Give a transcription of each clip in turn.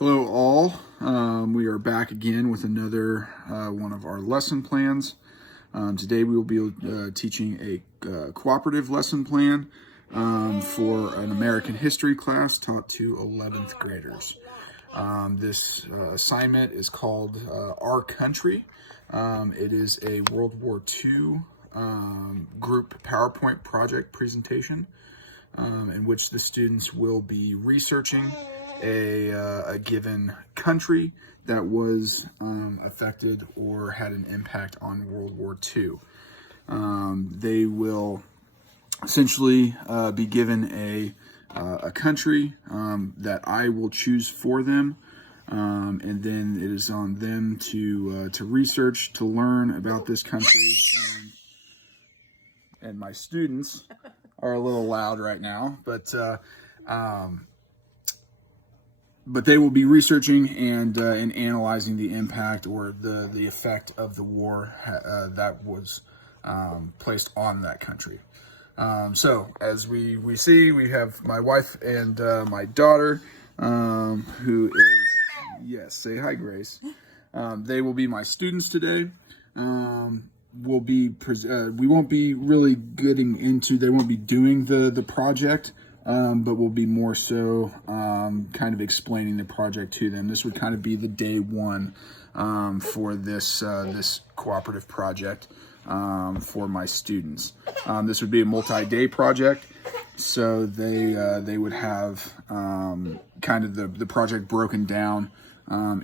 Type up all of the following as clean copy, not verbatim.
Hello all, we are back again with another one of our lesson plans. Today we will be teaching a cooperative lesson plan for an American history class taught to 11th graders. This assignment is called Our Country. It is a World War II group PowerPoint project presentation in which the students will be researching a given country that was affected or had an impact on World War II. They will essentially be given a country that I will choose for them, and then it is on them to research, to learn about this country. And my students are a little loud right now, but they will be researching and analyzing the impact or the effect of the war that was placed on that country. So as we see, we have my wife and my daughter, who is, yes, say hi, Grace. They will be my students today. We won't be really getting into, they won't be doing the project. But we'll be more so kind of explaining the project to them. This would kind of be the day one for this cooperative project for my students. This would be a multi-day project, so they would have kind of the project broken down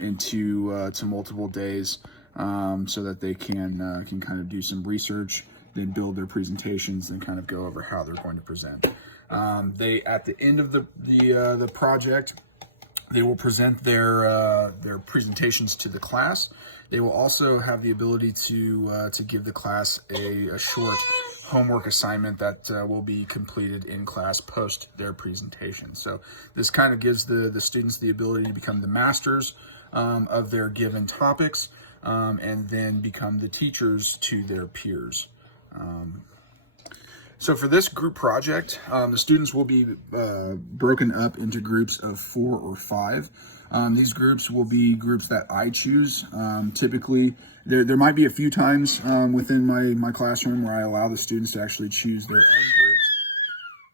into to multiple days, so that they can kind of do some research, then build their presentations, and kind of go over how they're going to present. They, at the end of the project, they will present their presentations to the class. They will also have the ability to give the class a short homework assignment that will be completed in class post their presentation. So this kind of gives the students the ability to become the masters of their given topics, and then become the teachers to their peers. So for this group project, the students will be broken up into groups of 4 or 5. These groups will be groups that I choose. Typically, there might be a few times within my classroom where I allow the students to actually choose their own groups.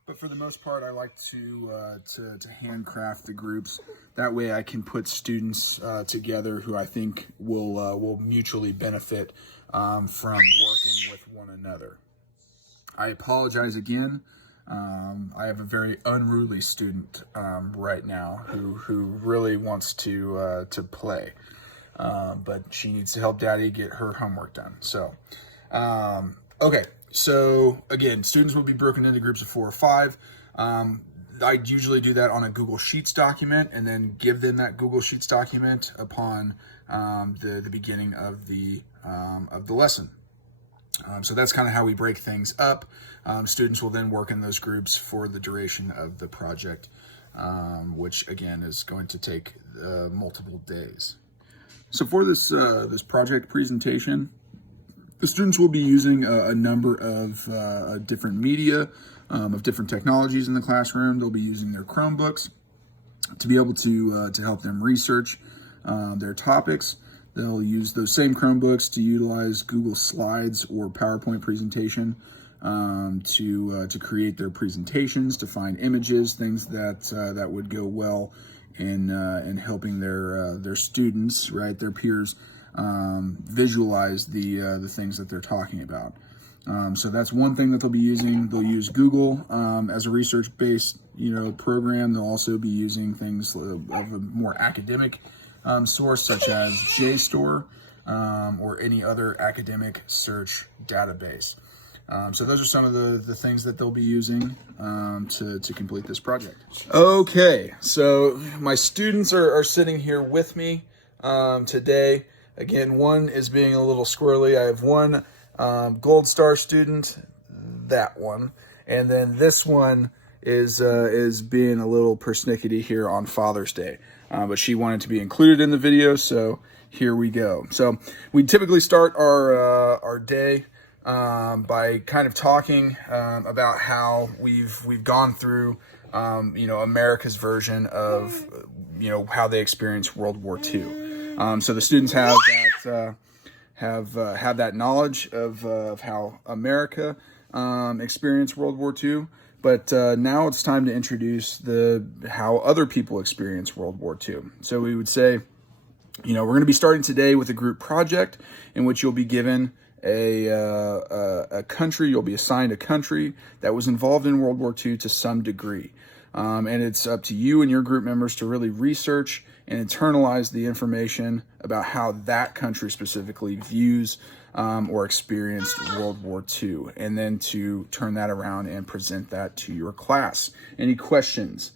But for the most part, I like to handcraft the groups. That way I can put students together who I think will mutually benefit from working with one another. I apologize again. I have a very unruly student right now who really wants to play, but she needs to help Daddy get her homework done. So, okay. So again, students will be broken into groups of 4 or 5. I usually do that on a Google Sheets document, and then give them that Google Sheets document upon the beginning of the lesson. So that's kind of how we break things up. Students will then work in those groups for the duration of the project, which again is going to take multiple days. So for this project presentation, the students will be using a number of different media, of different technologies in the classroom. They'll be using their Chromebooks to be able to help them research their topics. They'll use those same Chromebooks to utilize Google Slides or PowerPoint presentation to create their presentations, to find images, things that would go well in helping their students, right, their peers, visualize the things that they're talking about. So that's one thing that they'll be using. They'll use Google as a research-based program. They'll also be using things of a more academic source, such as JSTOR or any other academic search database. So those are some of the things that they'll be using to complete this project. Okay, so my students are sitting here with me today. Again, one is being a little squirrely. I have one Gold Star student, that one, and then this one is being a little persnickety here on Father's Day. But she wanted to be included in the video, so here we go. So we typically start our day by kind of talking about how we've gone through America's version of, how they experienced World War II. So the students have that, have that knowledge of how America experienced World War II. But now it's time to introduce how other people experience World War II. So we would say, we're going to be starting today with a group project in which you'll be given a country. You'll be assigned a country that was involved in World War II to some degree. And it's up to you and your group members to really research and internalize the information about how that country specifically views or experienced World War II, and then to turn that around and present that to your class. Any questions?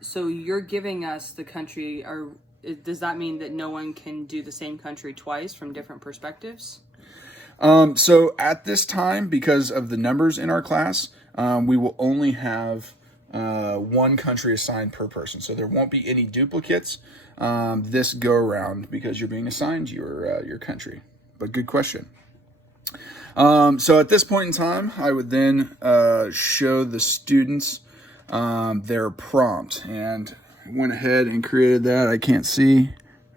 So you're giving us the country, or does that mean that no one can do the same country twice from different perspectives? So at this time, because of the numbers in our class, we will only have one country assigned per person. So there won't be any duplicates this go around because you're being assigned your country. But good question. So at this point in time, I would then show the students their prompt, and went ahead and created that. I can't see.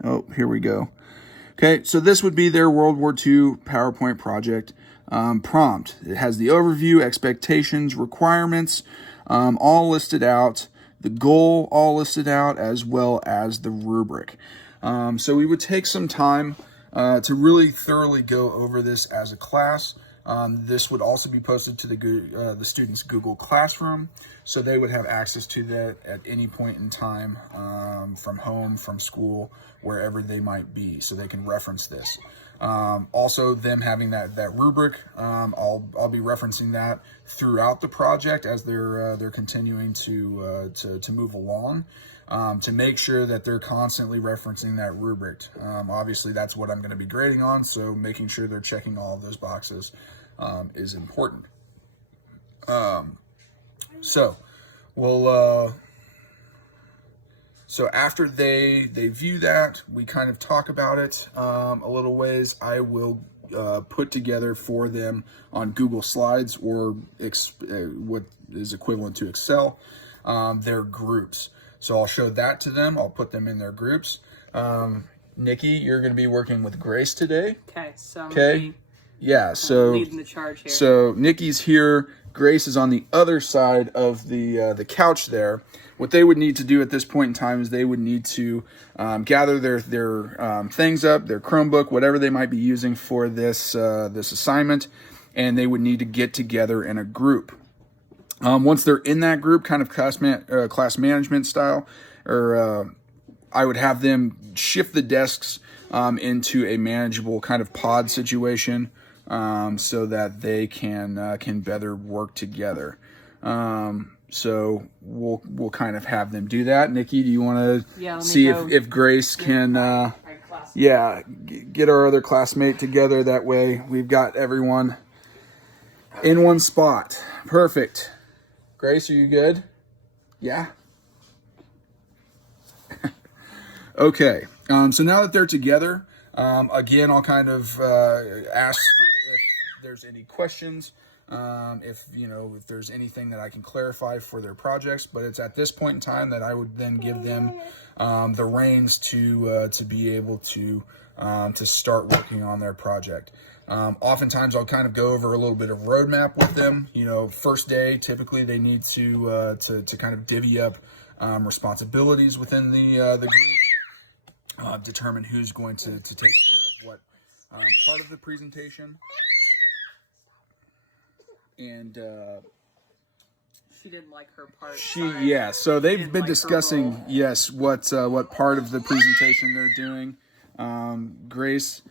Oh, here we go. Okay, so this would be their World War II PowerPoint project prompt. It has the overview, expectations, requirements, all listed out, the goal all listed out, as well as the rubric. So we would take some time to really thoroughly go over this as a class. This would also be posted to the students' Google Classroom, so they would have access to that at any point in time, from home, from school, wherever they might be, so they can reference this. Also, them having that rubric, I'll be referencing that throughout the project as they're continuing to move along. To make sure that they're constantly referencing that rubric. Obviously, that's what I'm going to be grading on, so making sure they're checking all of those boxes is important. So after they view that, we kind of talk about it a little ways. I will put together for them on Google Slides, or what is equivalent to Excel, their groups. So I'll show that to them. I'll put them in their groups. Nikki, you're going to be working with Grace today. Okay. Yeah. So leading the charge here. So Nikki's here. Grace is on the other side of the couch there. What they would need to do at this point in time is they would need to gather their things up, their Chromebook, whatever they might be using for this assignment, and they would need to get together in a group. Once they're in that group, kind of class management style, or I would have them shift the desks into a manageable kind of pod situation, so that they can better work together. So we'll kind of have them do that. Nikki, do you want to see if Grace can get our other classmate together? That way we've got everyone in one spot. Perfect. Grace, are you good? Yeah? Okay. So now that they're together, again, I'll kind of ask if there's any questions, if there's anything that I can clarify for their projects. But it's at this point in time that I would then give them the reins to be able to start working on their project. Oftentimes I'll kind of go over a little bit of roadmap with them. First day, typically they need to kind of divvy up responsibilities within the group, determine who's going to take care of what part of the presentation. And she didn't like her part. So they've been discussing what part of the presentation they're doing. Grace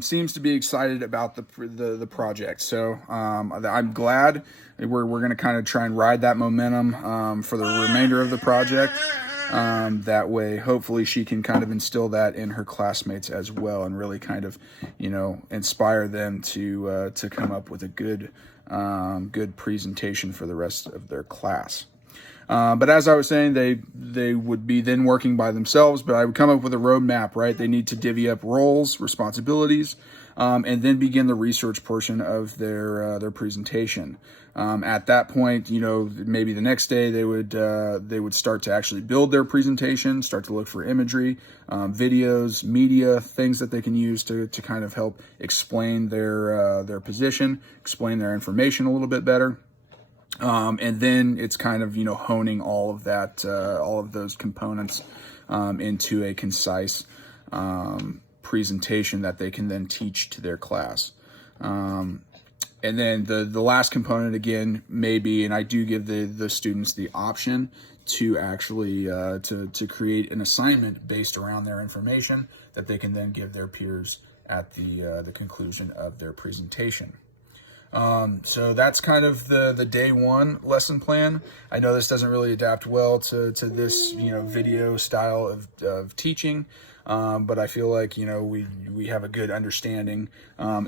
seems to be excited about the project, so I'm glad. We're going to kind of try and ride that momentum for the remainder of the project. That way, hopefully, she can kind of instill that in her classmates as well, and really kind of, inspire them to come up with a good presentation for the rest of their class. But as I was saying, they would be then working by themselves, but I would come up with a roadmap, right? They need to divvy up roles, responsibilities, and then begin the research portion of their presentation. At that point, maybe the next day they would start to actually build their presentation, start to look for imagery, videos, media, things that they can use to kind of help explain their position, explain their information a little bit better. And then it's kind of, honing all of that, all of those components into a concise presentation that they can then teach to their class. And then the last component, again, may be, and I do give the students the option to actually to create an assignment based around their information that they can then give their peers at the conclusion of their presentation. So that's kind of the day one lesson plan. I know this doesn't really adapt well to this, video style of teaching. But I feel like, we have a good understanding.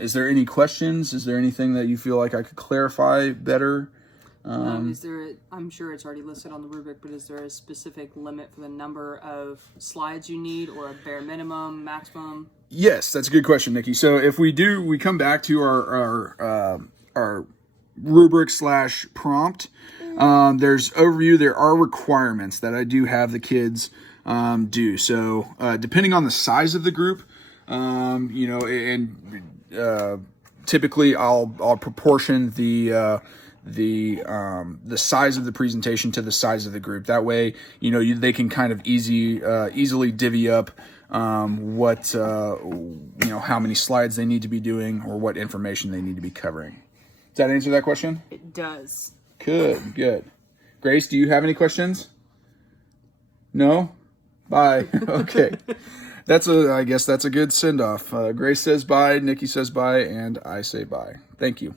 Is there any questions? Is there anything that you feel like I could clarify better? I'm sure it's already listed on the rubric, but is there a specific limit for the number of slides you need, or a bare minimum, maximum? Yes, that's a good question, Nikki. So if we come back to our rubric / prompt, there's overview. There are requirements that I do have the kids do. So depending on the size of the group, typically I'll proportion the size of the presentation to the size of the group. That way, they can kind of easily divvy up what how many slides they need to be doing, or what information they need to be covering. Does that answer that question? It does. Good. Grace, do you have any questions? No? Bye. Okay. I guess that's a good send-off. Grace says bye, Nikki says bye, and I say bye. Thank you.